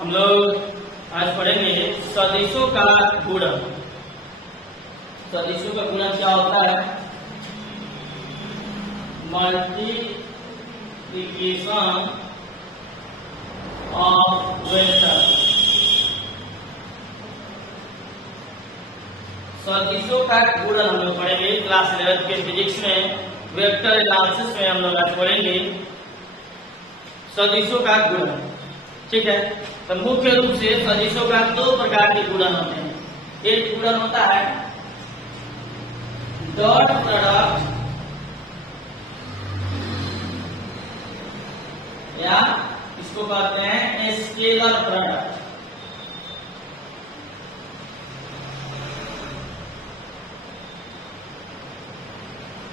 हम लोग आज पढ़ेंगे सदिशों का गुणन। सदिशों का गुणन क्या होता है? Multiplication of vector. सदिशों का गुणन हम लोग पढ़ेंगे क्लास 11 के फिजिक्स में, वेक्टर एनालिसिस में हम लोग आज पढ़ेंगे सदिशों का गुणन। ठीक है, तो मुख्य रूप से सदिशों का दो प्रकार के गुणन होते हैं। एक गुणन होता है डॉट प्रोडक्ट या इसको कहते हैं स्केलर प्रोडक्ट।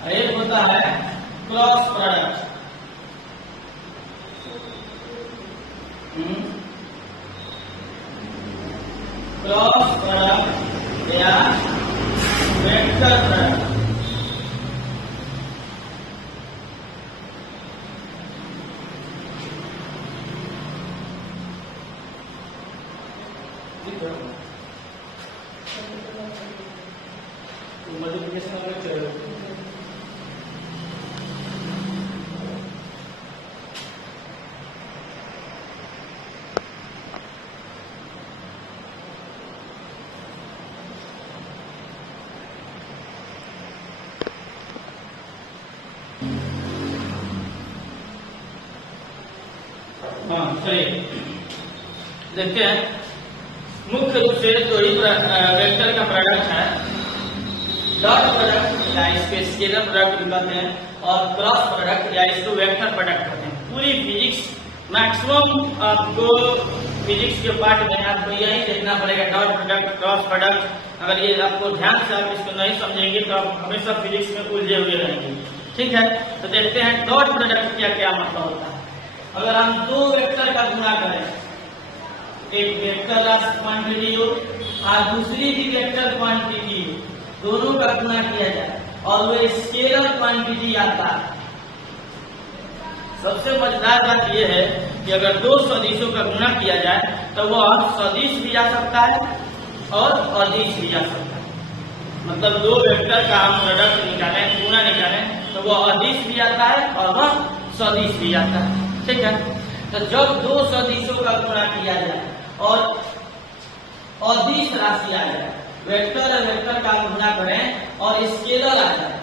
एक होता है क्रॉस प्रोडक्ट। क्रॉस प्रोडक्ट या वेक्टर प्रोडक्ट। मल्टीप्लिकेशन में चलेगा। हाँ चलिए देखते हैं। मुख्य रूप से दो ही वेक्टर का प्रोडक्ट है, डॉट प्रोडक्ट या इसके स्केलर प्रोडक्ट भी कहते हैं और क्रॉस प्रोडक्ट या इसको वेक्टर प्रोडक्ट कहते हैं। पूरी फिजिक्स मैक्सिमम आपको फिजिक्स के पार्ट में आपको यही देखना पड़ेगा, डॉट प्रोडक्ट क्रॉस प्रोडक्ट। अगर ये आपको ध्यान से आप इसको नहीं समझेंगे तो आप हमेशा फिजिक्स में उलझे हुए रहेंगे। ठीक है, तो देखते हैं डॉट प्रोडक्ट क्या क्या मतलब होता है। अगर हम दो वेक्टर का गुणा करें, एक वेक्टर राशि क्वांटिटी हो और दूसरी भी वेक्टर क्वांटिटी हो, दोनों का गुणा किया जाए और वो स्केलर क्वांटिटी आता है। सबसे मजेदार बात यह है कि अगर दो सदिशों का गुणा किया जाए तो वह सदिश भी आ सकता है और अदिश भी आ सकता है। मतलब दो वेक्टर का हम प्रोडक्ट निकालें, गुणा निकालें, तो वह अदिश भी आता है और वह सदिश भी आता है। ठीक है, तो जब दो सदिशों का गुणा किया जाए और अदिश राशि आ जाए, वेक्टर और वेक्टर का गुणा करें और स्केलर आ जाए,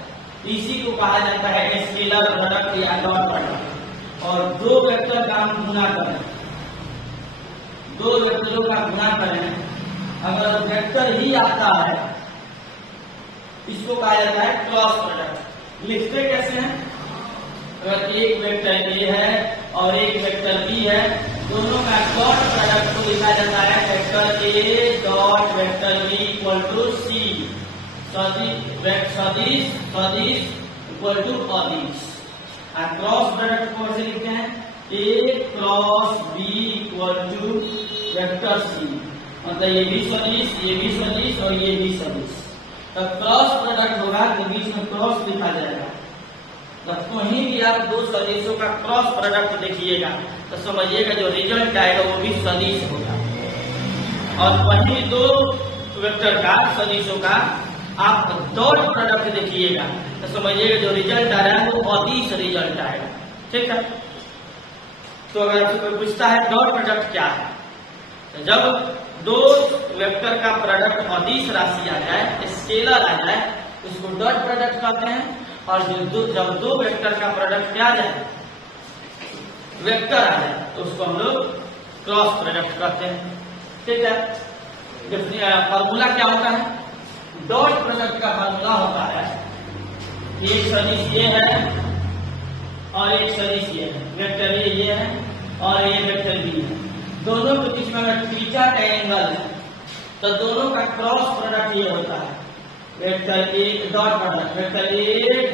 इसी को कहा जाता है स्केलर प्रोडक्ट या डॉट प्रोडक्ट। और दो वेक्टर का हम गुणा करें, दो वेक्टरों का गुणा करें, अगर वेक्टर ही आता है इसको कहा जाता है क्रॉस प्रोडक्ट। लिखते कैसे हैं? अगर एक वेक्टर ए है और एक वेक्टर बी है, दोनों का डॉट प्रोडक्ट को लिखा जाता है vector A dot vector B equal to C. सदिश इक्वल टू अदिश। क्रॉस प्रोडक्ट को कैसे लिखते हैं? A cross B equal to vector C. मतलब ये भी सदिश और ये भी सदिश। तो क्रॉस प्रोडक्ट होगा तो बीच में क्रॉस लिखा जाएगा। जब कहीं भी आप दो सदिशों का क्रॉस प्रोडक्ट देखिएगा तो समझिएगा जो रिजल्ट आएगा वो भी सदिश होगा। और वहीं दो वेक्टर का सदिशों का आप डॉट प्रोडक्ट देखिएगा तो समझिएगा जो रिजल्ट आ रहा है वो अदिश रिजल्ट आएगा। ठीक है, तो अगर आपसे कोई पूछता है डॉट प्रोडक्ट क्या है, तो जब दो वेक्टर का प्रोडक्ट अदिश राशि आ जाए, स्केलर आ जाए, उसको डॉट प्रोडक्ट कहते हैं। और जब दो वेक्टर का प्रोडक्ट क्या आ जाए, वेक्टर आ जाए, तो उसको हम लोग क्रॉस प्रोडक्ट कहते हैं। ठीक है, फॉर्मूला क्या होता है? डॉट प्रोडक्ट का फॉर्मूला होता है एक सदिश ये है और एक सदिश ये है, वेक्टर ये है और ये वेक्टर बी है। दोनों के बीच में अगर थीटा का एंगल है तो दोनों का क्रॉस प्रोडक्ट ये होता है vector A dot product vector A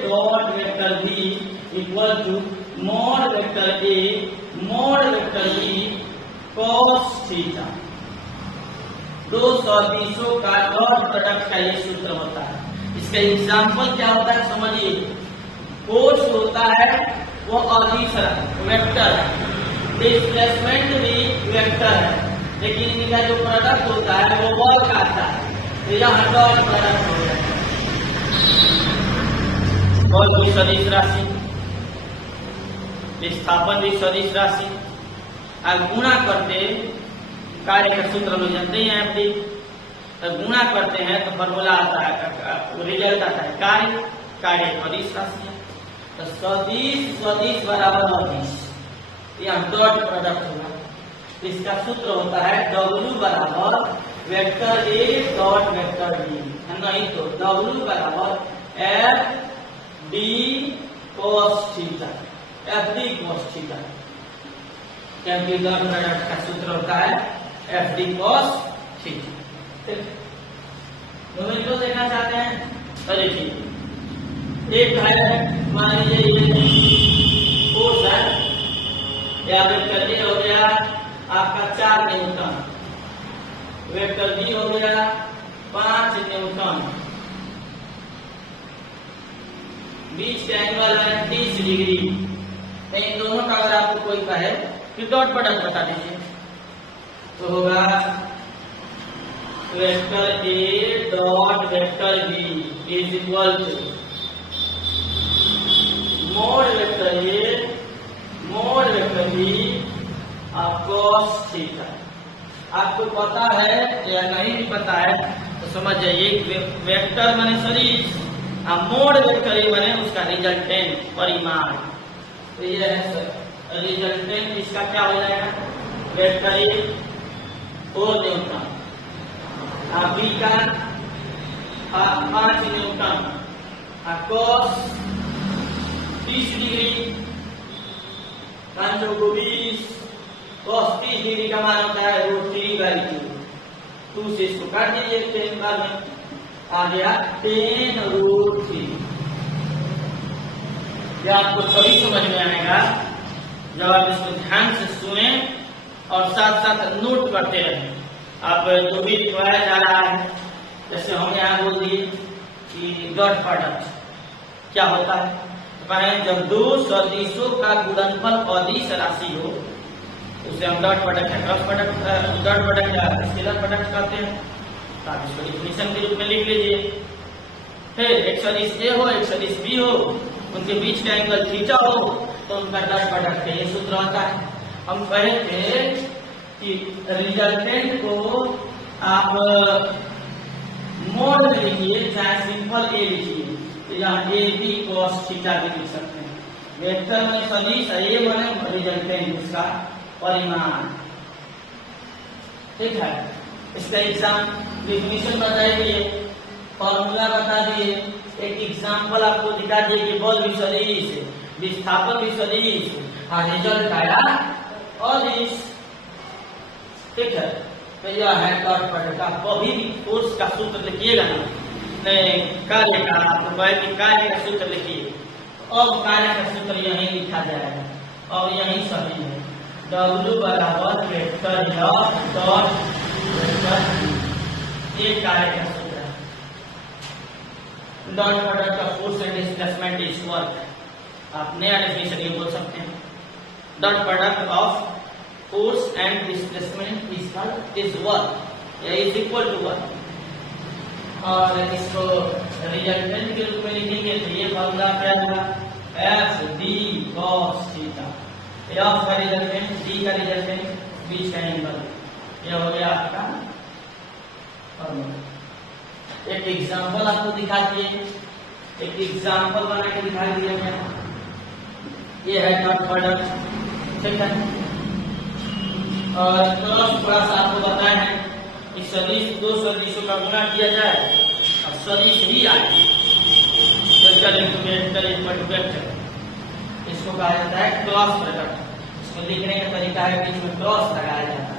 dot vector B equal to mod vector A mod vector B cos theta. दो सदिशों का डॉट प्रोडक्ट का ये सूत्र होता है। इसका एग्जाम्पल क्या होता है समझिए। कोस होता है वो अदिश वेक्टर है, डिस्प्लेसमेंट भी वेक्टर है, लेकिन इनका जो प्रोडक्ट होता है वो वर्क आता है, तो यहाँ डॉट प्रोडक्ट हो जाता है। और कोई सदिश राशि, विस्थापन भी सदिश राशि, और गुणा करते कार्य का सूत्र लोग जानते हैं एफडी, तो गुणा करते हैं तो फॉर्मूला आता है, रिजल्ट आता है कार्य सदिश राशि। तो सदिश बराबर अदिश, यहाँ डॉट प्रोडक्ट होगा। इसका सूत्र होता है W बराबर vector A dot vector B, नहीं तो W बराबर FD cos theta, FD cos theta, क्योंकि डॉट प्रोडक्ट का सूत्र होता है FD cos थीटा। तो देखना चाहते हैं तो देखिए, एक है मान लीजिए ये फोर्स है, या वेक्टर A हो गया आपका 4 न्यूटन, वेक्टर B हो गया 5 न्यूटन, बीच का एंगल है 30 डिग्री। तो इन दोनों का अगर आपको कोई कहे कि डॉट प्रोडक्ट बता दीजिए, तो होगा vector A dot vector B is equal to mod vector A mod vector B cos theta. आपको पता है या नहीं भी पता है तो समझ जाइए, वेक्टर माने सदिश, मोड वेक्टर A माने उसका रिजल्टेंट परिमाण। तो ये है रिजल्टेंट, इसका क्या हो जाएगा, वेक्टर A 4 न्यूटन, B का 5 न्यूटन, cos 30 डिग्री, 5 को 20, cos 30 डिग्री का मान होता है √3/2। 2 से इसको काट दीजिए, 10 बार में आ गया 10√3। यह आपको कभी समझ में आएगा जब आप इसको ध्यान से सुने और साथ साथ नोट करते रहें। आप जो भी लिखवाया जा रहा है, जैसे हम यहाँ बोल दिए कि डॉट प्रोडक्ट क्या होता है, जब दो सदिशों का गुणनफल अदिश राशि हो उसे हम डॉट प्रोडक्ट है, क्रॉस प्रोडक्ट, डॉट प्रोडक्ट या स्केलर प्रोडक्ट कहते हैं। तो आप इसको डिफिनेशन के रूप में लिख लीजिए। फिर एक सदिश A हो एक सदिश B हो, उनके बीच का एंगल थीटा हो, तो उनका डॉट प्रोडक्ट का ये सूत्र होता है। हम कहे थे कि रिजल्टेंट को आप मोड में लिखिए, चाहे सिंपल A लिखिए, तो यहाँ AB cos थीटा भी लिख सकते हैं। वेक्टर में सदिश A बने रिजल्टेंट उसका परिमाण, ठीक है। इसका एग्जाम डिफिनेशन बता दिए, फॉर्मूला बता दिए, एक एग्जाम्पल आपको दिखा दिए कि बल भी सदिश, विस्थापन भी सदिश, रिजल्ट आया अदिश, ठीक है। तो यह है डॉट प्रोडक्ट। आप कभी भी फोर्स का सूत्र लिखिएगा ना, नहीं कार्य का, आपको कार्य का सूत्र लिखिए, अब कार्य का सूत्र यही लिखा जाएगा और यही सही है। W बराबर वेक्टर डॉट वेक्टर, ये कार्य का सूत्र है। Dot product of force and displacement is work. आप नया डेफिनेशन ये बोल सकते हैं, dot product of force and displacement is work, या इज इक्वल टू वर्क। और इसको रिजल्टेंट के रूप में लिखेंगे तो ये फॉर्मूला क्या होगा, FD cos थीटा। F का रिजल्टेंट, D का रिजल्टेंट, बीच का एंगल, यह हो गया आपका फॉर्मूला। एक एग्जांपल आपको दिखा दिए, एक एग्जांपल बना के दिखा दिया गया, ये है डॉट प्रोडक्ट, ठीक है। और क्रॉस थोड़ा सा आपको बताया है कि सदिश, दो सदिशों का गुणा किया जाए और सदिश ही आए, इसको कहा जाता है क्रॉस प्रोडक्ट। इसको लिखने का तरीका है बीच में क्रॉस लगाया जाता है।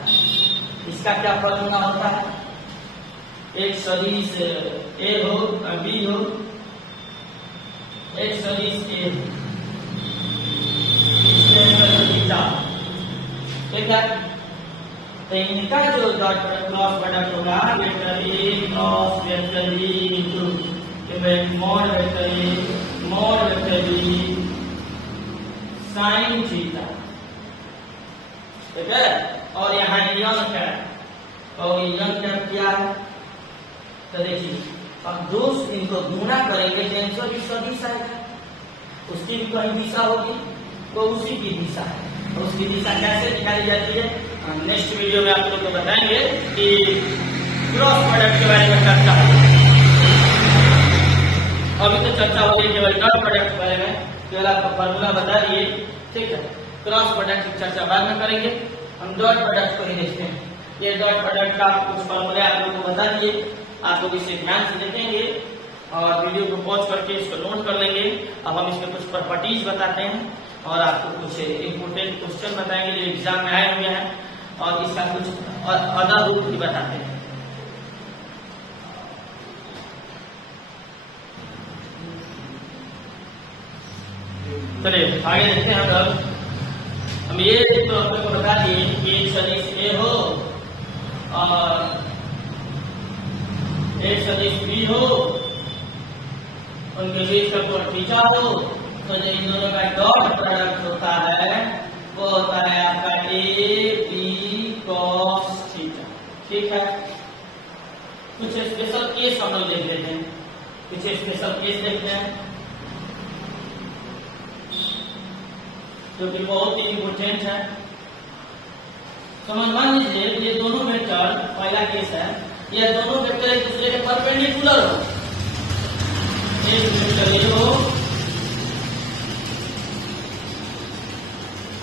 इसका क्या फॉर्मूला होता है, एक सदिश A हो B हो, एक सदिश A, ठीक है। तो इनका जो डॉट क्रॉस प्रोडक्ट होगा vector A cross vector B into mode vector A mod vector B sine theta, ठीक है। और यहाँ यंग है और यंग कैप क्या है? तो देखिए अब दो इनको गुना करेंगे तो आंसर भी सदिश आएगा, उसकी भी कोई दिशा होगी तो उसी की दिशा है। तो उसकी दिशा कैसे निकाली जाती है नेक्स्ट वीडियो में आप लोग को बताएंगे कि क्रॉस प्रोडक्ट के बारे में चर्चा होगी। अभी तो चर्चा हो रही केवल डॉट प्रोडक्ट के बारे में, केवल आपको फॉर्मूला बता दिए, ठीक है। क्रॉस प्रोडक्ट की चर्चा बाद में करेंगे, हम डॉट प्रोडक्ट को ही देखते हैं। ये डॉट प्रोडक्ट का कुछ फॉर्मूले आप लोगों को बता दिए, आप लोग इसे ध्यान से देखेंगे और वीडियो को पॉज करके इसको नोट कर लेंगे। अब हम इसके कुछ प्रॉपर्टीज बताते हैं और आपको कुछ इम्पोर्टेंट क्वेश्चन बताएंगे जो एग्जाम में आए हुए हैं और इसका कुछ अदर रूप भी बताते हैं। चलिए आगे देखते हैं। हम ये तो आपको बता दिए कि एक सदिश ए हो और एक सदिश बी हो, उनके बीच का कोण थीटा हो, तो जो इन दोनों का डॉट प्रोडक्ट होता है वो होता है आपका ए बी कॉस थीटा, ठीक है। कुछ स्पेशल केस हम लोग देख लेते हैं, कुछ स्पेशल केस देखते हैं जो कि बहुत ही इम्पोर्टेंट है। समझ मान लीजिए ये दोनों वेक्टर, पहला केस है, ये दोनों वेक्टर एक दूसरे के परपेंडिकुलर हो, एक वेक्टर ये हो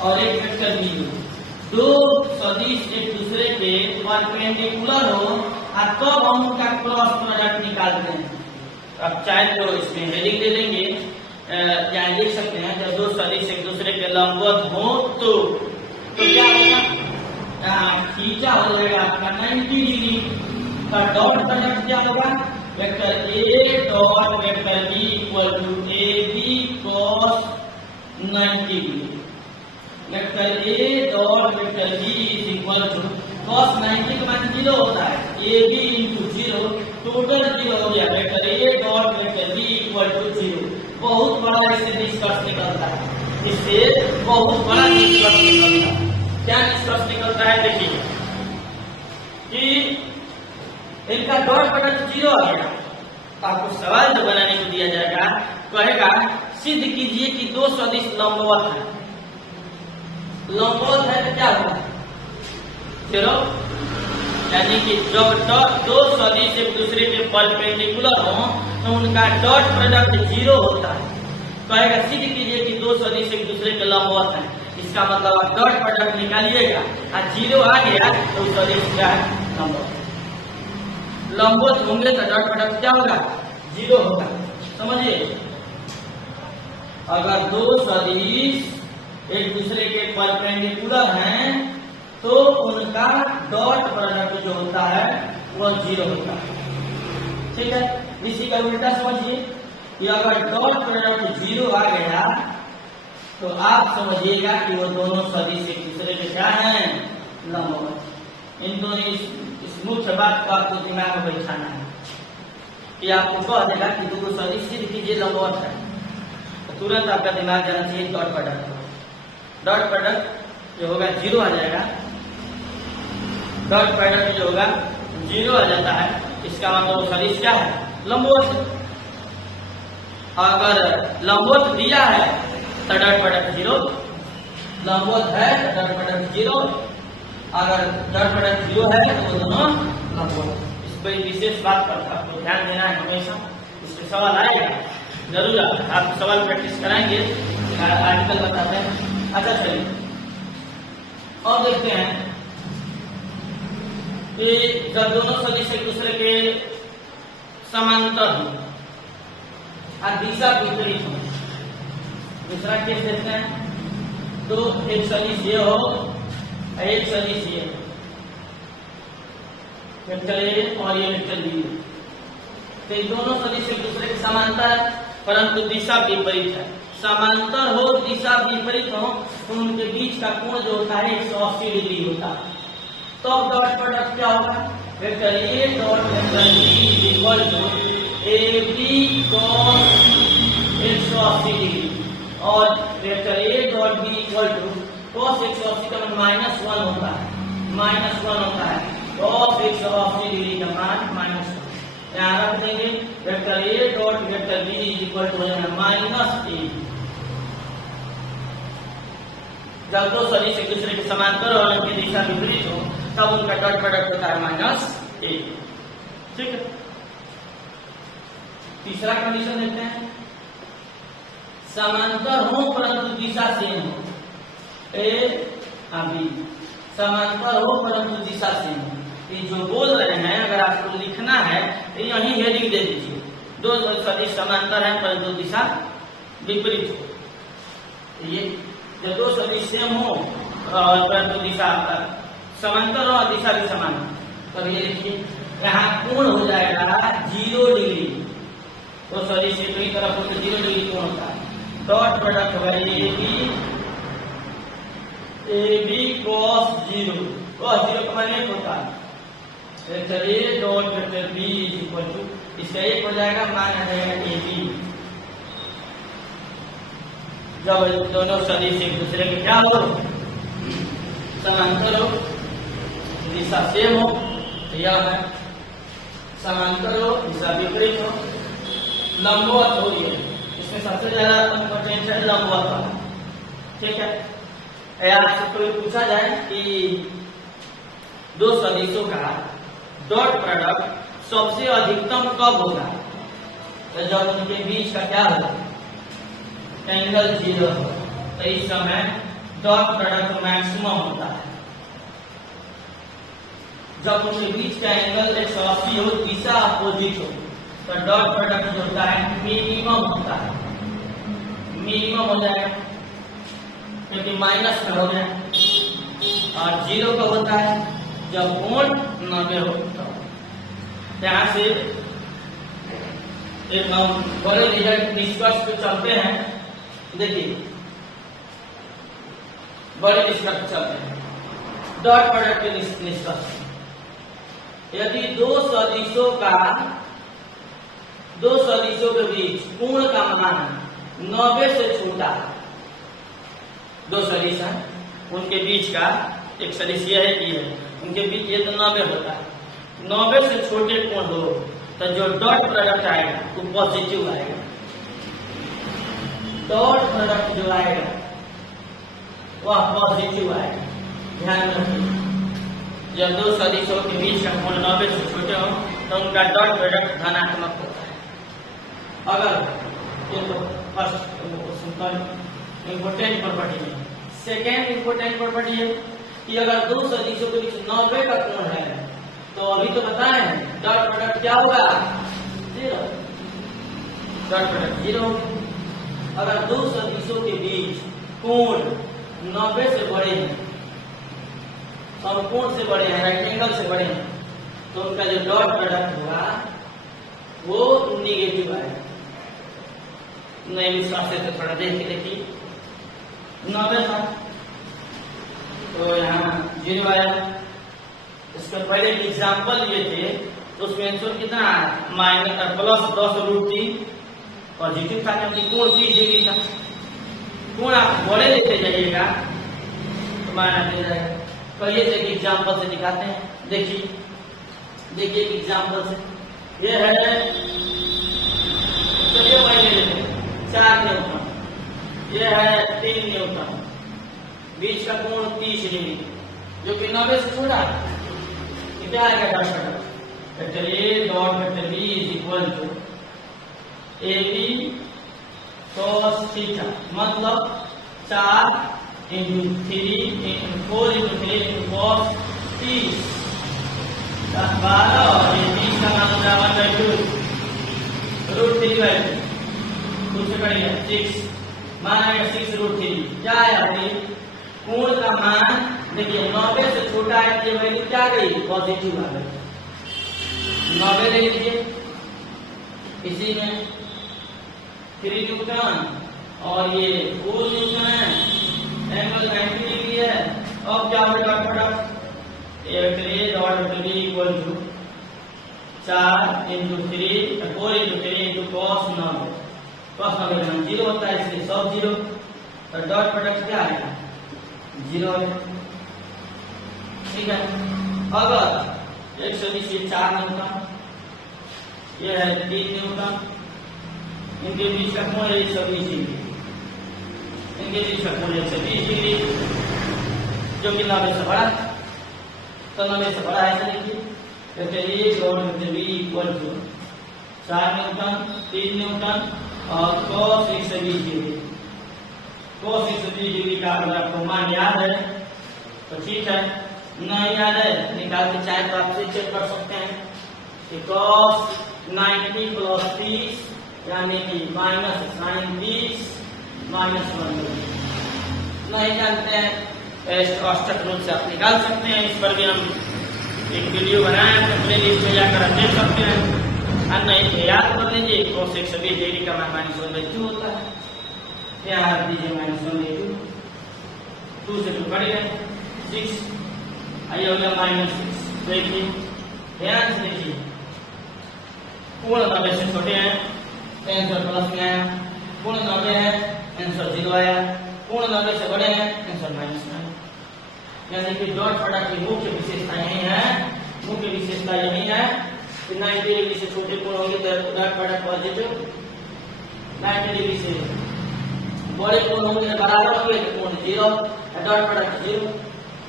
और एक वेक्टर बी हो, दो सदिश एक दूसरे के परपेंडिकुलर हो और तब हम उनका क्रॉस प्रोडक्ट निकालते हैं। अब चाहे तो इसमें हेडिंग दे देंगे, यहाँ देख सकते हैं जब दो सदिश एक दूसरे के लंबवत हो तो क्या होगा, थीटा हो जाएगा आपका 90 डिग्री का डॉट प्रोडक्ट क्या होगा, vector A dot vector B equal to A B cos 90 degree. Vector A dot vector B is equal to cos 90 का मान 0 होता है, ए बी इंटू 0 टोटल 0 हो गया, vector A dot vector B equal to 0। बहुत बड़ा इससे निष्कर्ष निकलता है, इससे बहुत बड़ा निष्कर्ष निकलता है। क्या निष्कर्ष निकलता है देखिए कि इनका डॉट प्रोडक्ट 0 आ गया। तो आपको सवाल जो बनाने को दिया जाएगा, कहेगा सिद्ध कीजिए कि दो सदिश लंबवत है। लंबवत है तो क्या होगा, चलो यानी कि जब दो सदिश एक दूसरे के परपेंडिकुलर हो तो उनका डॉट प्रोडक्ट 0 होता है। कहेगा सिद्ध कीजिए कि दो सदिश एक दूसरे के लंबवत है, इसका मतलब आप डॉट प्रोडक्ट निकालिएगा और 0 आ गया तो सदिश क्या है, लंबवत। लंबवत होंगे तो डॉट प्रोडक्ट क्या होगा, 0 होगा। समझिए अगर दो सदिश एक दूसरे के परपेंडिकुलर हैं तो उनका डॉट प्रोडक्ट जो होता है वो 0 होता है, ठीक है। इसी का उल्टा समझिए कि अगर डॉट प्रोडक्ट 0 आ गया तो आप समझिएगा कि वो दोनों सदिश एक दूसरे के क्या हैं, लंबवत। इन दोनों इस मुख्य बात को आपको दिमाग में बैठाना है कि आपको कह देगा कि दोनों सदिश सिद्ध कीजिए लंबवत है, तो तुरंत आपका दिमाग जाना चाहिए डॉट प्रोडक्ट। डॉट प्रोडक्ट जो होगा 0 आ जाएगा, डॉट प्रोडक्ट जो होगा 0 आ जाता है, इसका मतलब सदिश क्या है, लंबवत। अगर लंबवत दिया है तो डॉट प्रोडक्ट 0, लंबवत है तो डॉट प्रोडक्ट 0, अगर डॉट प्रोडक्ट 0 है तो वो दोनों लंबवत। इस पर विशेष बात पर आपको ध्यान देना है हमेशा, इस पर सवाल आएगा जरूर, आप सवाल प्रैक्टिस कराएंगे, आर्टिकल बताते हैं। अच्छा चलिए और देखते हैं कि जब दोनों सदिश एक दूसरे के समांतर हो और दिशा विपरीत हो, दूसरा केस देखते हैं। तो एक सदिश ये हो और एक सदिश ये, वेक्टर ए और ये वेक्टर बी, तो दोनों सदिश एक दूसरे के समांतर है परंतु दिशा विपरीत है। समांतर हो दिशा विपरीत हो तो उनके बीच का कोण जो होता है 180 डिग्री होता है। तो अब डॉट प्रोडक्ट क्या होगा, vector A dot vector B equal to A B cos 180 degree और vector A dot B equal to cos 180 का -1 होता है, -1 होता है। cos x of 80 डिग्री का मान माइनस, यहाँ रख देंगे vector a dot vector b is equal to minus a। जब दो सदिश एक दूसरे के समांतर और उनकी दिशा विपरीत हो तब उनका डॉट प्रोडक्ट होता है माइनस a। ठीक है, तीसरा कंडीशन देखते हैं, समांतर हो परंतु दिशा सेम हो, ए बी समांतर हो परंतु दिशा सेम हो। ये जो बोल रहे हैं अगर आपको लिखना है तो यही हेडिंग दे दीजिए, दो सदिश समांतर हैं परंतु दिशा विपरीत हो। ये जब दो सदिश सेम हो और परंतु दिशा समांतर हो और दिशा भी समान हो, तो ये देखिए यहाँ कोण हो जाएगा 0 डिग्री, तो सदिश एक ही तरफ हो तो 0 डिग्री कोण होता है। डॉट प्रोडक्ट होगा ए बी cos 0, cos 0 का मान 1 होता है, vector a dot vector b is equal to, इसका 1 हो जाएगा, मान आ जाएगा ए बी। जब दोनों सदिश एक दूसरे के क्या हो, समांतर हो, दिशा सेम हो, तो यह है समांतर हो, दिशा विपरीत हो, लंबवत हो, ये इसमें सबसे ज्यादा इंपॉर्टेंट है लंबवत। ठीक है, आपसे कोई पूछा जाए कि दो सदिशों का डॉट प्रोडक्ट सबसे अधिकतम कब होगा, तो जब उनके बीच का क्या होगा, एंगल 0 हो, तो इस समय डॉट प्रोडक्ट मैक्सिमम होता है। जब उनके बीच का एंगल 180 हो, दिशा अपोजिट हो, तो डॉट प्रोडक्ट जो होता है मिनिमम होता है, मिनिमम हो जाएगा क्योंकि माइनस में हो गया, और 0 का होता है जब कोण 90 हो। यहाँ से एक हम बड़े रिजल्ट निष्कर्ष पे चलते हैं। देखिए बड़े निष्कर्ष चलते हैं, डॉट प्रोडक्ट के निष्कर्ष, यदि दो सदिशों के बीच कोण का मान 90 से छोटा है, दो सदिश हैं उनके बीच का एक सदिश यह है कि उनके बीच ये तो 90 होता है, 90 से छोटे कोण हो तो जो डॉट प्रोडक्ट आएगा वो पॉजिटिव आएगा। डॉट प्रोडक्ट जो आएगा वह पॉजिटिव आएगा, ध्यान रखिए। जब दो सदिशों के बीच का कोण 90 से छोटे हो तो उनका डॉट प्रोडक्ट धनात्मक होता है। अगर ये तो फर्स्ट इम्पोर्टेंट प्रॉपर्टी है। सेकेंड इम्पोर्टेंट प्रॉपर्टी है कि अगर दो सदिशों के बीच 90 का कोण है तो अभी तो बताएं डॉट प्रोडक्ट क्या होगा, 0, डॉट प्रोडक्ट 0 होगा। अगर दो सदिशों के बीच कोण 90 से बड़े हैं, समकोण से बड़े हैं, राइट एंगल से बड़े हैं, तो उनका जो डॉट प्रोडक्ट होगा वो निगेटिव आएगा। नहीं विश्वास है तो थोड़ा देख के देखिए, 90 था तो यहाँ 0 आया। इसके पहले एग्जाम्पल लिए थे तो उसमें आंसर कितना आया, -+10√3 पॉजिटिव था क्योंकि कोण 30 डिग्री था। कोण आप बड़े लेते जाइएगा तो माना दे जाएगा। कहिए से एग्जाम्पल से दिखाते हैं, देखिए एग्जाम्पल से ये है, चलिए वही ले लेते हैं 4 न्यूटन, ये है 3 न्यूटन, बीच का कोण 30 डिग्री जो कि 90 से छोटा है, क्या आएगा dot product, vector a dot vector b is equal to ab cos theta, मतलब 4 × 3 × 4 × 3 × cos 30, 12 और ये 30 का मान होगा 1/2 √3 से बढ़िया 6 मान आएगा 6√3। क्या आया भाई, कोण का मान देखिए 90 से छोटा है, ये वैल्यू क्या गई, पॉजिटिव आ गई। 90 ले लीजिए, इसी में 3 न्यूटन और ये 4 न्यूटन है, एंगल 90 डिग्री है। अब क्या होगा dot product, a dot b equal to 4 × 3 4 × 3 × cos 90, cos 90 0 होता है इसलिए सब 0, तो डॉट प्रोडक्ट क्या आएगा, 0 है। ठीक है, अगर 120 ये 4 न्यूटन, ये है 3 न्यूटन, इनके बीच का कोण है 120 डिग्री, इनके बीच का कोण 120 डिग्री, जो कि 90 से बड़ा, तो 90 से बड़ा है। देखिए तो चलिए load V equal to 4 newton, 3 newton और cos 120 डिग्री। cos 120 डिग्री का अगर आपको मान याद है तो ठीक है, नहीं याद है निकाल के चाहे तो आप फिर चेक कर सकते हैं कि cos 90 प्लस 30 यानी कि माइनस साइन 30 माइनस 1 नहीं जानते हैं औसत रूप से आप निकाल सकते हैं। इस पर भी हम एक वीडियो बनाए हैं, तो प्लेलिस्ट में जाकर आप देख सकते हैं। और नहीं तो याद कर लीजिए cos 120 डिग्री का मान -1/2 होता है। क्या याद दीजिए -1/2, 2 से 2 कट गए 6, आइए हो गया -6। देखिए ध्यान से देखिए, पूर्ण 90 से छोटे हैं तो आंसर प्लस में आया, पूर्ण 90 है आंसर 0 आया, पूर्ण 90 से बड़े हैं आंसर माइनस में आया। यानी कि डॉट प्रोडक्ट की मुख्य विशेषता यही है, मुख्य विशेषता यही है कि 90 डिग्री से छोटे कोण होंगे तो डॉट प्रोडक्ट पॉजिटिव, 90 डिग्री से बड़े कोण होंगे बराबर होंगे तो कोण 0, डॉट प्रोडक्ट 0,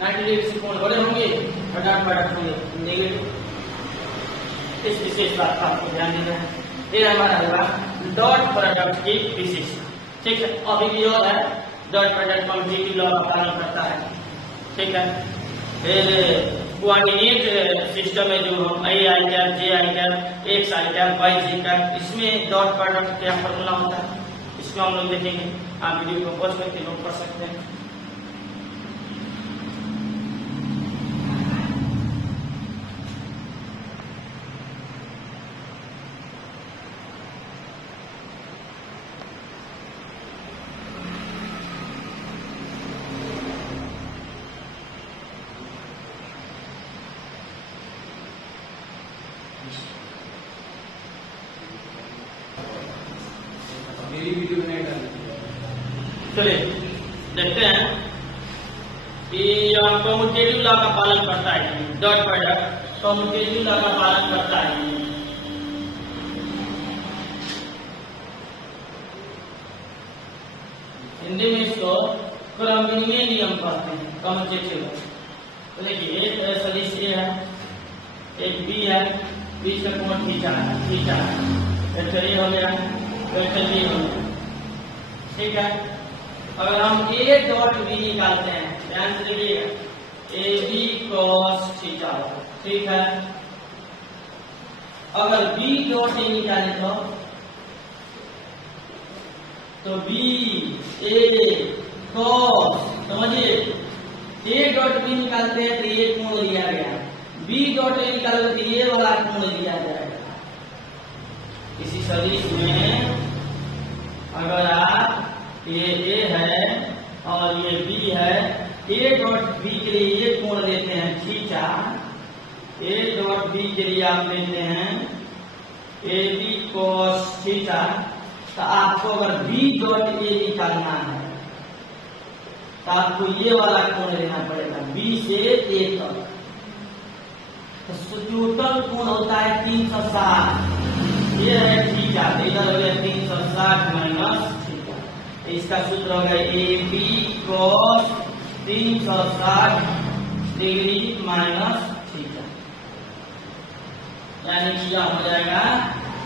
90 डिग्री से कोण बड़े होंगे और डॉट प्रोडक्ट होंगे नेगेटिव। इस विशेष बात का आपको ध्यान देना है। ये हमारा होगा डॉट प्रोडक्ट की विशेषता। ठीक है, अभी भी और है डॉट प्रोडक्ट कॉम्पिटिटिव लॉ का पालन करता है। ठीक है, फिर कोऑर्डिनेट सिस्टम में जो हम आई आई कैप, जे आई कैप, एक्स आई कैप, वाई जे कैप, इसमें डॉट प्रोडक्ट क्या फॉर्मूला होता है इसको हम लोग देखेंगे। आप वीडियो को पॉज करके नोट कर सकते हैं। मेरी वीडियो नहीं डाली। चलिए देखते हैं कि यह कम्यूटेटिव लॉ का पालन करता है। डॉट प्रोडक्ट कम्यूटेटिव लॉ का पालन करता है। हिंदी में इसको क्रमणीय नियम कहते हैं, कम्यूटेटिव। तो देखिए एक सदिश ए है, एक बी है, बीच का कोण थीटा है, थीटा है, चलिए हो गया, चलिए हो गया। ठीक है, अगर हम ए डॉट बी निकालते हैं, ध्यान से देखिएगा, ए बी कॉस थीटा, ठीक है। अगर बी डॉट ए निकालें तो बी ए कॉस, समझिए ए डॉट बी निकालते हैं तो ये कोण लिया गया, बी डॉट ए निकालोगे तो ये वाला कोण लिया जाएगा। इसी सदिश में अगर आप ये ए है और ये बी है, ए डॉट बी के लिए ये कोण लेते हैं थीटा, ए डॉट बी के लिए आप लेते हैं ए बी कॉस थीटा। तो आपको अगर बी डॉट ए निकालना है तो आपको ये वाला कोण लेना पड़ेगा बी से ए तक। तो टोटल कोण होता है 360, ये है थीटा, इधर हो गया 360 माइनस थीटा। इसका सूत्र होगा A B cos 360 degree minus theta, यानी कि यह हो जाएगा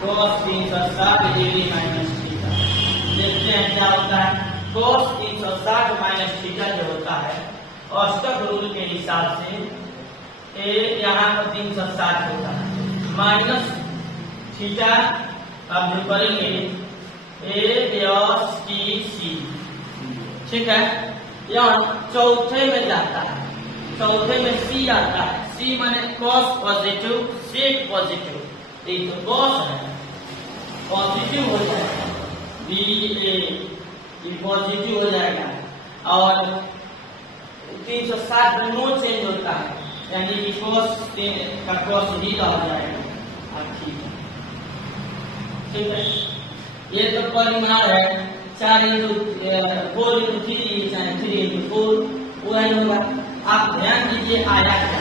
cos 360 डिग्री माइनस थीटा। देखते हैं क्या होता है। cos 360 माइनस थीटा जो होता है औसत रूल के हिसाब से ए यहाँ पर 360 होता है माइनस थीटा, अब जो करेंगे ए एस टी सी, ठीक है। यहाँ चौथे में जाता है, चौथे में सी आता है, सी माने cos पॉजिटिव सेक पॉजिटिव, एक तो cos है पॉजिटिव हो जाएगा, बी ए पॉजिटिव हो जाएगा और 360 में नो चेंज होता है, यानी कि cos का cos ही रह जाएगा। ठीक है, ये तो परिमाण है 4 into 4 into 3 चाहे 3 into 4 वही होगा। आप ध्यान दीजिए आया क्या,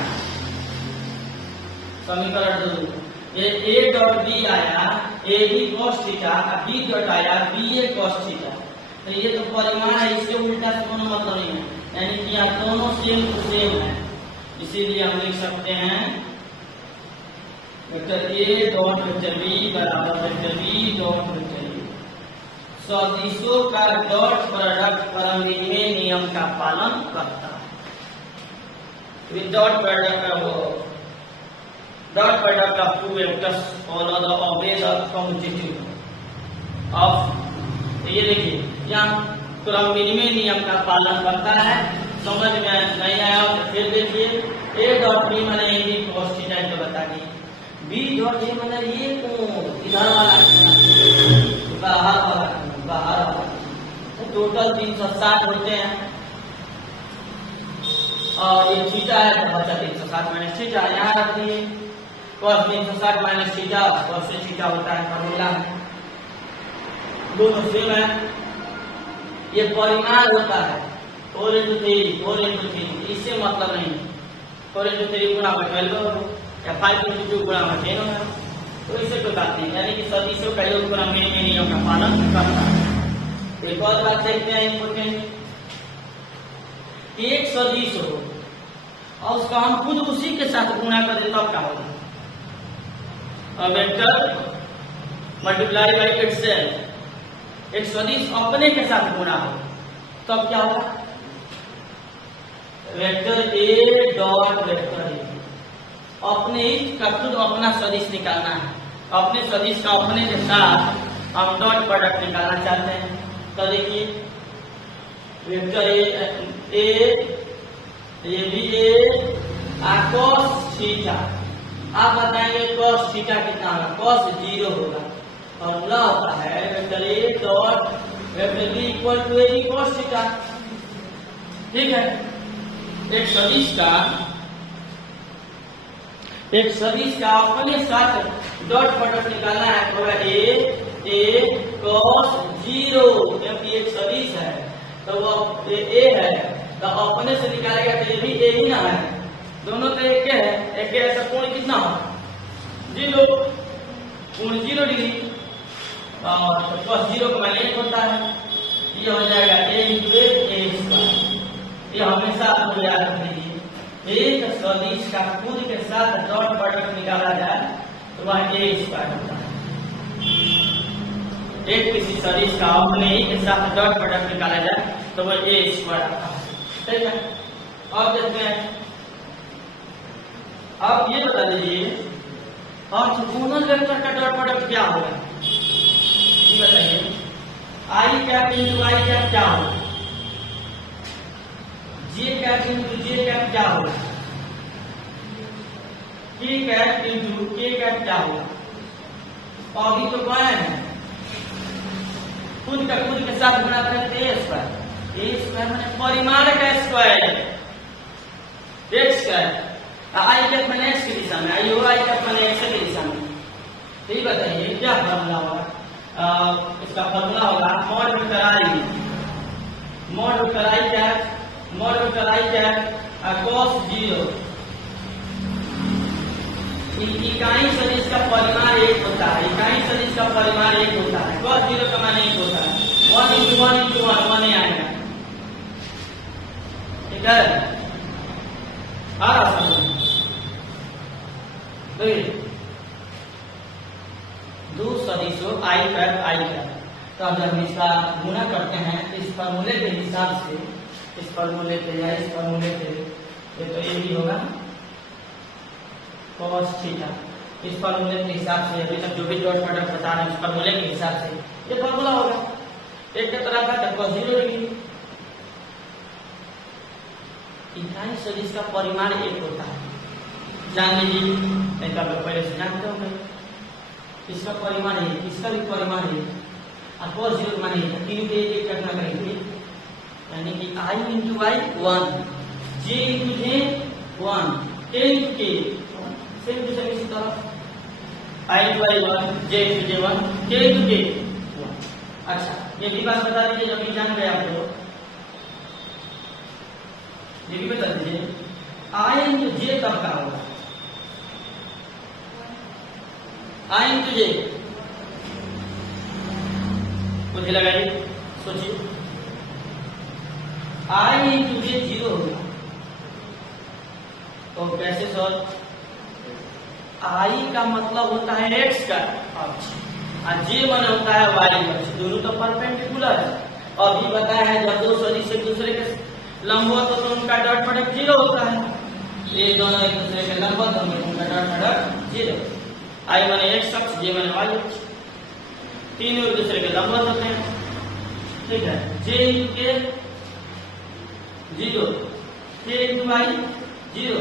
समीकरण 2 ये a डॉट b आया a b cos theta, b dot आया b a cos थीटा। तो ये तो परिमाण है, इससे उल्टा से कोनो मतलब नहीं है, यानी कि यहाँ दोनों सेम टू सेम है। इसीलिए हम लिख सकते हैं vector a dot vector b बराबर vector b dot vector a। सदिशों का डॉट प्रोडक्ट परमेय नियम का पालन करता है। With dot product of two vectors follow the obvious commutative of, ये देखिए यहाँ क्रम विनिमय नियम का पालन करता है। समझ में नहीं आया तो फिर देखिए a डॉट b माने a b cos थीटा तो बता दी, b डॉट a माने ये इधर वाला बाहर वाला तो टोटल 360 होते हैं और ये थीटा है तो बचा 360 माइनस थीटा, यहाँ रख दिए cos 360 माइनस थीटा, cos से थीटा होता है फॉर्मूला है, दोनों सेम है। ये परिमाण होता है 4 into 3 इससे मतलब नहीं, 4 into 3 गुणा 12 या 5 into 2 गुणा 10 होगा, तो इससे कोई बात नहीं, यानी कि सदिशों का योग क्रम विनिमय नियम का पालन करता है। एक और बात देखते हैं इंपोर्टेंट, एक सदिश हो और उसका हम खुद उसी के साथ गुणा कर दें तब क्या होगा, वेक्टर मल्टीप्लाई बाई इटसेल्फ, एक सदिश अपने के साथ गुणा हो तब क्या होगा, vector a dot vector a, अपने का खुद अपना सदिश निकालना है, अपने सदिश का अपने के साथ हम डॉट प्रोडक्ट निकालना चाहते हैं। तो देखिए वेक्टर ये भी cos थीटा, आप बताएंगे cos थीटा कितना होगा, cos 0 होगा, फॉर्मूला होता है vector a dot vector b equal to a b cos theta. ठीक है, एक सदिश का अपने साथ डॉट प्रोडक्ट निकालना है तो a cos 0, क्योंकि एक सदिश है तो वो a है तो अपने से निकालेगा तो ये भी a ही ना है, दोनों तो एक है, एक ऐसा कोण कितना हो 0, कोण 0 डिग्री और cos 0 का मान 1 होता है, ये हो जाएगा a into a स्क्वायर। ये हमेशा आपको याद रखिए, एक सदिश का खुद के साथ डॉट प्रोडक्ट निकाला जाए तो वह a स्क्वायर होता है। एक किसी सदिश का अपने ही के साथ डॉट प्रोडक्ट निकाला जाए तो वह a स्क्वायर आता है। ठीक है, अब देखते हैं, अब ये बता दीजिए ऑर्थोगोनल वेक्टर का डॉट प्रोडक्ट क्या होगा, ये बताइए। आई कैप इंटू आई कैप क्या होगा, जे कैप इंटू जे कैप क्या होगा, के कैप इंटू के कैप क्या होगा। अभी तो कौन है खुद के साथ गुणा करते हैं a स्क्वायर माने परिमाण का स्क्वायर, x स्क्वायर, आई कैप माने x की दिशा में, आई हो आई कैप माने x की दिशा में। तो ये बताइए क्या फॉर्मूला होगा, इसका फॉर्मूला होगा मॉड वेक्टर आई कैप cos 0, इकाई सदिश का परिमाण 1 होता है, cos 0 का मान 1 होता है, 1 into 1 into 1 1 आएगा। ठीक है, आ रहा समझ, दो सदिशों आई कैप, तो अब जब इसका गुणा करते हैं इस फॉर्मूले के हिसाब से, इस फॉर्मूले पे तो ये भी होगा cos थीटा, इस फॉर्मूले के हिसाब से अभी तक जो भी डॉट प्रोडक्ट बता रहे हैं उस फॉर्मूले के हिसाब से ये फॉर्मूला होगा, एक के तरफ का cos 0 डिग्री। इकाई सदिश का परिमाण 1 होता है, जान लीजिए, नहीं तो पहले से जानते होंगे, इसका परिमाण 1, इसका भी परिमाण 1 और cos 0 मान 1, तीनों के एक करना करेंगे, यानी कि i into i 1, j into j 1, k into k, same to same इसी तरह i into i 1, j into j 1, k into k 1। अच्छा, ये भी बात बता दीजिए जो भी जान गए आप लोग, ये भी बता दीजिए i into j कब का होगा, आई इंटू जे, बुद्धि लगाइए, सोचिए। आई इंटू जे 0 होगा, तो कैसे सर? आई का मतलब होता है एक्स का अक्ष और जे मन होता है वाई अक्ष, दोनों तो परपेंडिकुलर है। अभी बताया है जब दो सदिश एक दूसरे के लंबवत हो तो उनका डॉट प्रोडक्ट 0 होता है। ये दोनों एक दूसरे के लंबवत होंगे, उनका डॉट प्रोडक्ट 0। आई माने एक्स अक्ष, जे माने वाई अक्ष, तीनों एक दूसरे के लंबवत होते हैं, ठीक है। जे इंटू के 0, के इंटू वाई 0,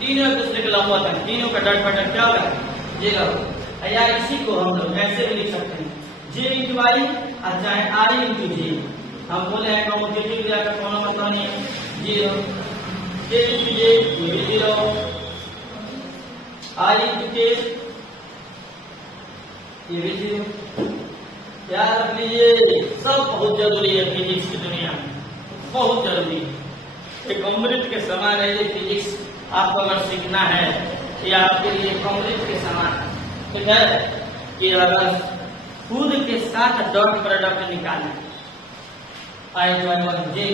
तीनों एक दूसरे के लंबवत हैं, तीनों का डॉट प्रोडक्ट क्या होगा? 0। यार इसी को हम लोग ऐसे भी लिख सकते हैं, जे इंटू वाई और चाहे आई इंटू जे। हम बोले हैं कॉम्पिटिटिव क्रिया का कोनो मतलब नहीं है, 0। के इंटू जे ये भी 0, आई इंटू के ये भी 0। याद रख लीजिए, सब बहुत जरूरी है फिजिक्स की दुनिया में, बहुत जरूरी है। एक अमृत के समान है ये फिजिक्स, आपको अगर सीखना है कि आपके लिए अमृत के समान, ठीक है। कि अगर खुद के साथ डॉट प्रोडक्ट निकालना, I J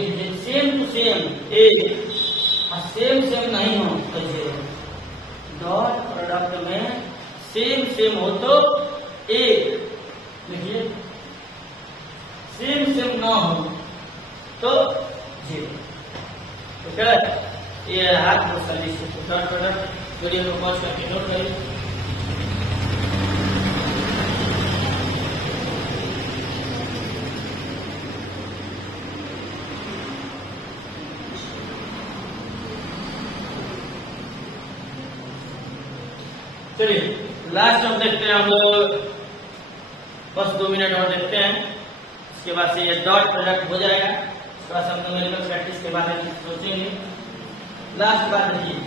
same to same ए सेम सेम नहीं हो तो जे डॉट प्रोडक्ट में सेम सेम हो तो एक, देखिए सेम सेम ना हो तो जे, ठीक है। ये हाथ को सदिश डॉट प्रोडक्ट वीडियो को पॉज करके नोट करिए। चलिए लास्ट हम देखते हैं, हम लोग बस 2 मिनट और देखते हैं, इसके बाद से ये डॉट प्रोडक्ट हो जाएगा। इसके बाद हम न्यूमेरिकल प्रैक्टिस के बारे में सोचेंगे। लास्ट बात देखिए,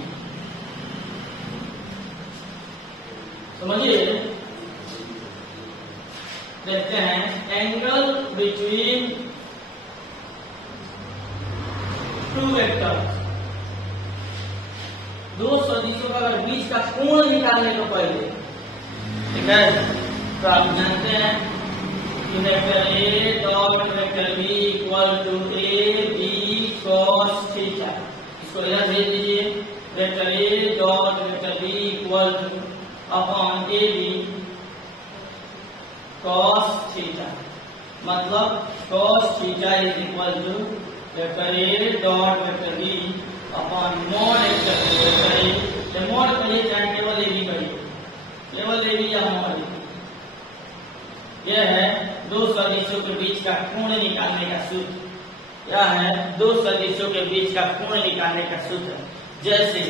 समझिए, देखते हैं एंगल बिटवीन टू वेक्टर्स, दो सदिशों का अगर बीच का कोण निकालने को पहले, ठीक है, तो आप जानते हैं कि vector A dot vector B equal to A B cos theta. इसको इधर भेज दीजिए, vector A dot vector B equal to upon A B cos theta, मतलब cos theta is equal to vector A dot vector B upon mod X करिए, mod करिए चाहे केवल A B करिए, केवल ए बी या मॉड। यह है दो सदिशों के बीच का कोण निकालने का सूत्र। यह है दो सदिशों के बीच का कोण निकालने का सूत्र। जैसे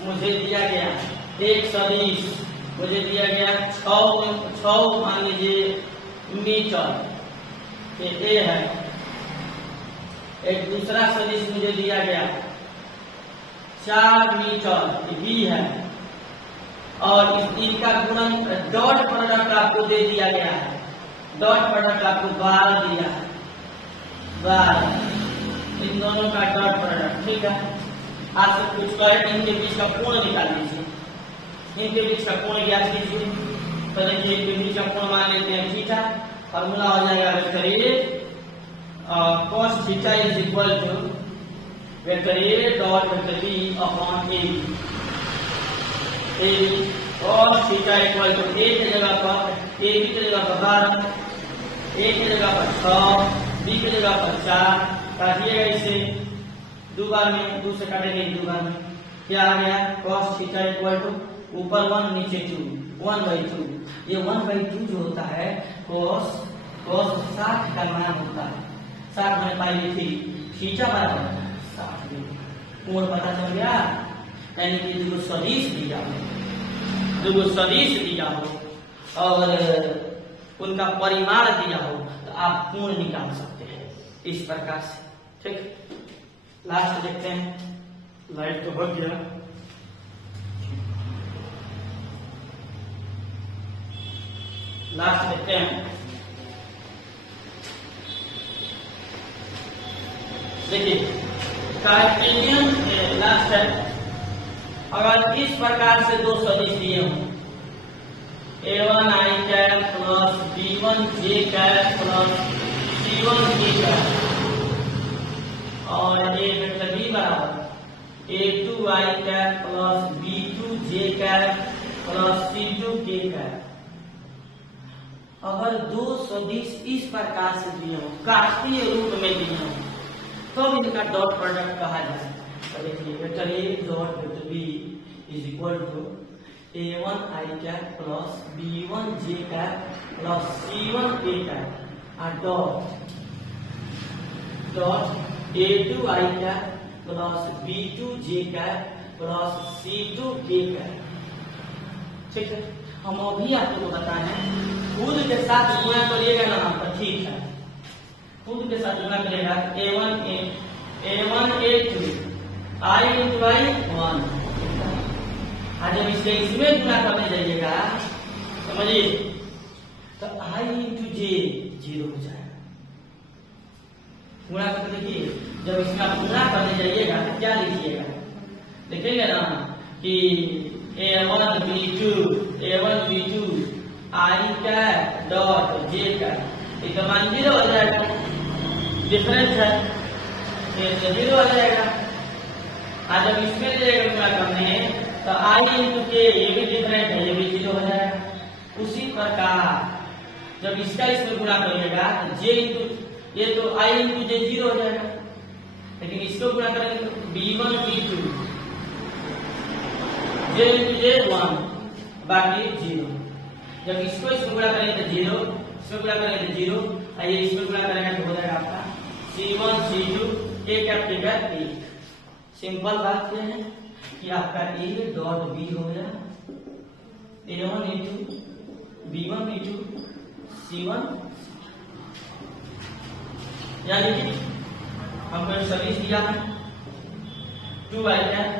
मुझे दिया गया एक सदिश, मुझे दिया गया 6 मान लीजिए मीटर, ये ए है। एक दूसरा सदिश मुझे दिया गया 4 मीटर, बी है, और इनका गुणन डॉट प्रोडक्ट आपको दे दिया गया है, डॉट प्रोडक्ट आपको 12 दिया है, 12, इन दोनों का डॉट प्रोडक्ट, ठीक है। आपसे कुछ कहे इनके बीच का कोण निकाल लीजिए, इनके बीच का कोण ज्ञात कीजिए। तो देखिए इनके बीच का कोण मान लेते हैं थीटा, फॉर्मूला हो जाएगा vector A cos theta is equal to vector A dot vector B upon A B. cos theta equal to A की जगह पर ए बी की जगह पर 12, ए की जगह पर 6, बी की जगह पर 4, काटिएगा इसे 2 बार में, 2 से काटेंगे 2 बार में, क्या आ गया? cos थीटा इक्वल टू ऊपर 1 नीचे 2, 1/2। ये 1/2 जो होता है cos 60 का मान होता है, 60 में पाई थी, थीटा बराबर 60। कोण पता चल गया, यानी कि दो सदिश दिया हो, दो सदिश दिया हो और उनका परिमाण दिया हो तो आप कोण निकाल सकते हैं इस प्रकार से, ठीक। लास्ट देखते हैं, लाइट तो भग गया। लास्ट देखते हैं, देखिए कार्टेशियन लास्ट है। अगर इस प्रकार से दो सदिश दिए हों, A1 I cap plus B1 J cap plus C1 K cap और ये वेक्टर B बराबर A2 I cap plus B2 J cap plus C2 K cap. अगर दो सदिश इस प्रकार से दिए हो, कार्तीय रूप में दिए हो, तो इनका डॉट प्रोडक्ट कहा जाए। तो देखिए vector A dot vector B is equal to A1 I cap plus B1 J cap plus C1 K cap और dot A2 I cap plus B2 J cap plus C2 K cap. ठीक है, हम अभी आपको बताएं खुद के साथ गुणा करिएगा ना तो ठीक है। खुद के साथ गुणा करेगा A1 A2 I into I 1। जब इसके इसमें गुणा करने जाइएगा समझिए तो I into J 0 हो जाएगा। गुणा करके देखिए, जब इसमें आप गुणा करने जाइएगा तो क्या लिखिएगा, लिखेंगे ना कि A1 B2 I cap dot J cap, ये तो मान 0 हो जाएगा, डिफरेंस है ये तो 0 हो जाएगा। जब इसमें जाएगा गुणा करने तो I into K, ये भी डिफरेंट है, ये भी 0 हो जाएगा। उसी प्रकार जब इसका इसमें गुणा करिएगा तो J into ये तो I into J 0 हो जाएगा, लेकिन इसको गुणा करेंगे तो B1 B2 J into J 1 बाकी 0। जब इसको इसमें गुणा करेंगे तो 0, इसमें गुणा करेंगे तो 0, और ये इसमें गुणा करेंगे तो हो जाएगा आपका C1 C2 K cap 1। Simple बात यह है कि आपका A डॉट B हो गया A1 A2 B1 B2 C1, यानी कि हमको सदिश दिया है 2 I cap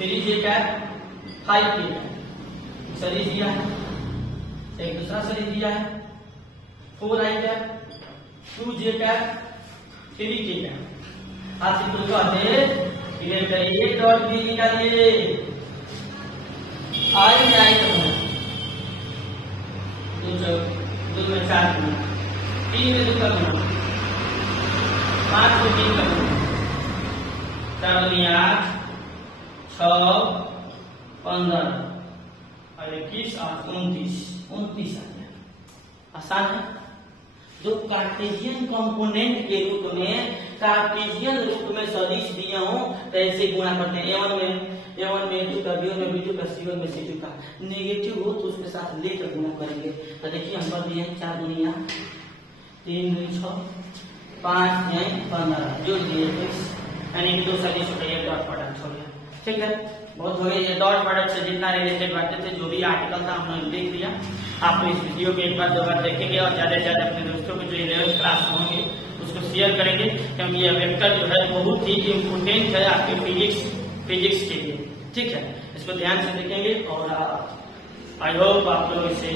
3 J cap 5 K cap सदिश दिया है। एक दूसरा सदिश दिया है 4 I cap 2 J cap 3 K cap. आप सिंपल कहते हैं A डॉट B निकालिए, I में I करना, 2 में 4 करना, 3 में 2 करना, 5 में 3 करना, 4 में 8 6 15 और 21 और 29 आ गया। आसान है। जो कार्टेशियन कंपोनेंट के रूप में कार्टेशियन रूप में सदिश दिए हो तो ऐसे गुणा करते हैं। A1 में A2 का B1 में B2 का C1 में C2 का नेगेटिव हो तो उसके साथ लेकर गुणा करेंगे। तो देखिए हम कर दिए 4 गुणिया 3 2 6 5 15 जोड़ दिए यानी कि 2 सदिश का एक डॉट प्रोडक्ट हो गया। ठीक है, बहुत हो गया। ये डॉट प्रोडक्ट से जितना रिलेटेड बातें थे, जो भी आर्टिकल था हमने देख लिया। आप इस वीडियो को एक बार 2 बार देखेंगे और ज्यादा से ज्यादा अपने दोस्तों को जो 11th क्लास में होंगे उसको शेयर करेंगे, क्योंकि ये वेक्टर जो है बहुत ही इम्पोर्टेंट है आपके फिजिक्स के लिए। ठीक है, इसको ध्यान से देखेंगे और आई होप आप लोग इसे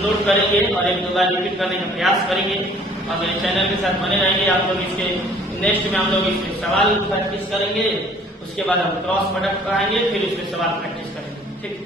नोट करेंगे और 1-2 बार रिपीट करने का प्रयास करेंगे और मेरे चैनल के साथ बने रहेंगे। आप लोग इसके नेक्स्ट में हम लोग इसके सवाल प्रैक्टिस करेंगे, उसके बाद हम क्रॉस प्रोडक्ट कराएंगे, फिर इसके सवाल प्रैक्टिस करेंगे। ठीक।